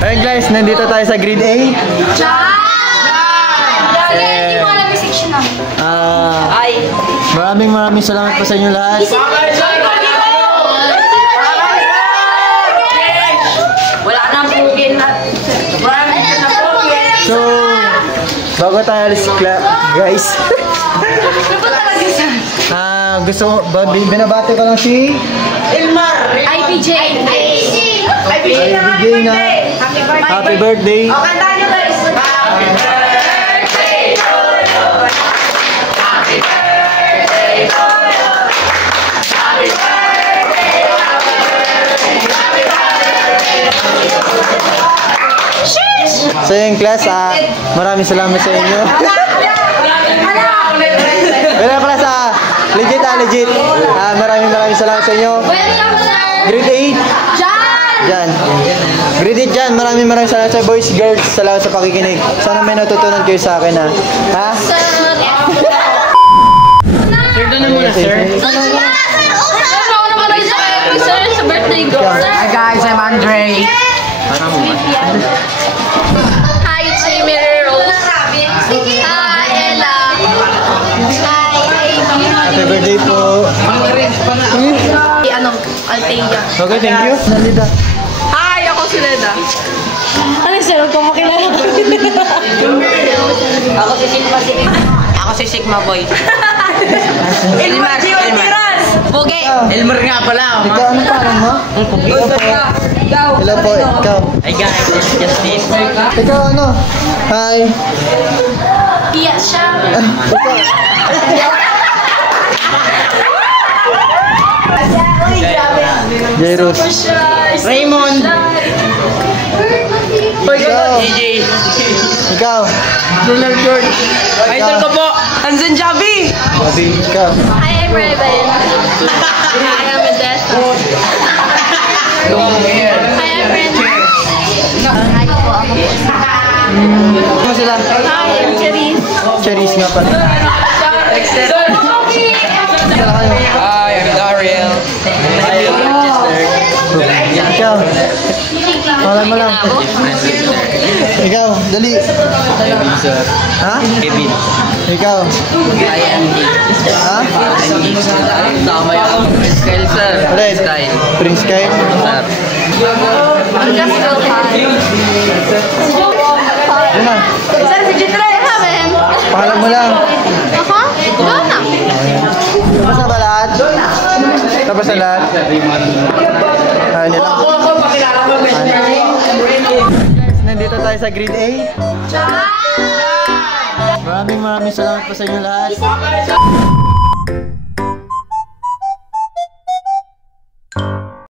Alright guys, nandito tayo sa grade 8. Hindi mo alam yung section namin. Maraming salamat po sa inyo lahat. Wala nang pugin na. So, bago tayo alis guys. Gusto binabati ko lang si Ilmar IPJ na happy birthday. O, kanta nyo guys. Happy birthday to you. Happy birthday to you. Happy birthday, happy birthday to you. So yung class, maraming salamat sa inyo. Pero class, legit. Maraming salamat sa inyo. Grade 8. Jan. Grade 8 Jan. Maraming salamat sa boys, girls. Salamat sa pakikinig. Sana may natutunan kayo sa akin, ha? Sir, doon na muna, sir. Sir, sa birthday girl. Hi guys, I'm Andre. Hi, it's Amy Rose. Hi, Ella. Happy birthday po. Althea. Okay, thank you. Nalida. Hi, ako si Leda. Ano sir? Huwag kong makilala. Ako si Sigma Boy. Ilmar Tiras. Boge. Elmer nga pala. Ikaw, ano parang mo? Hello po, ikaw. Hi guys, it's Justice. Ikaw ano? Hi. Iya siya. Jairus. Raymond. Ikaw. DJ. Ikaw. Ronald George. Idol ko po. Hansen Javi. Sabi, ikaw. Hi, I'm Raven. Hi, I'm Odessa. Hi, I'm Brenda. Hi po, ako po. Ano sila? Hi, I'm Cherise. Cherise nga pala. Sila kayo. Hi, I'm Dariel. Ikaw. Malam mo lang. Ikaw, dali. Kevin, sir. Ha? Kevin. Ikaw. I am Ha? Tama yung Prince Kyle, sir. Ulit. Prince Kyle. Sir. I'm just still hi. Yun na. Sir, si Jitra, haven. Pangalan mo lang. Aha, doon na. Tapos na ba lahat? Tapos na lahat? Ayun nila. Guys, nandito tayo sa grade 8. Maraming salamat po sa inyo lahat.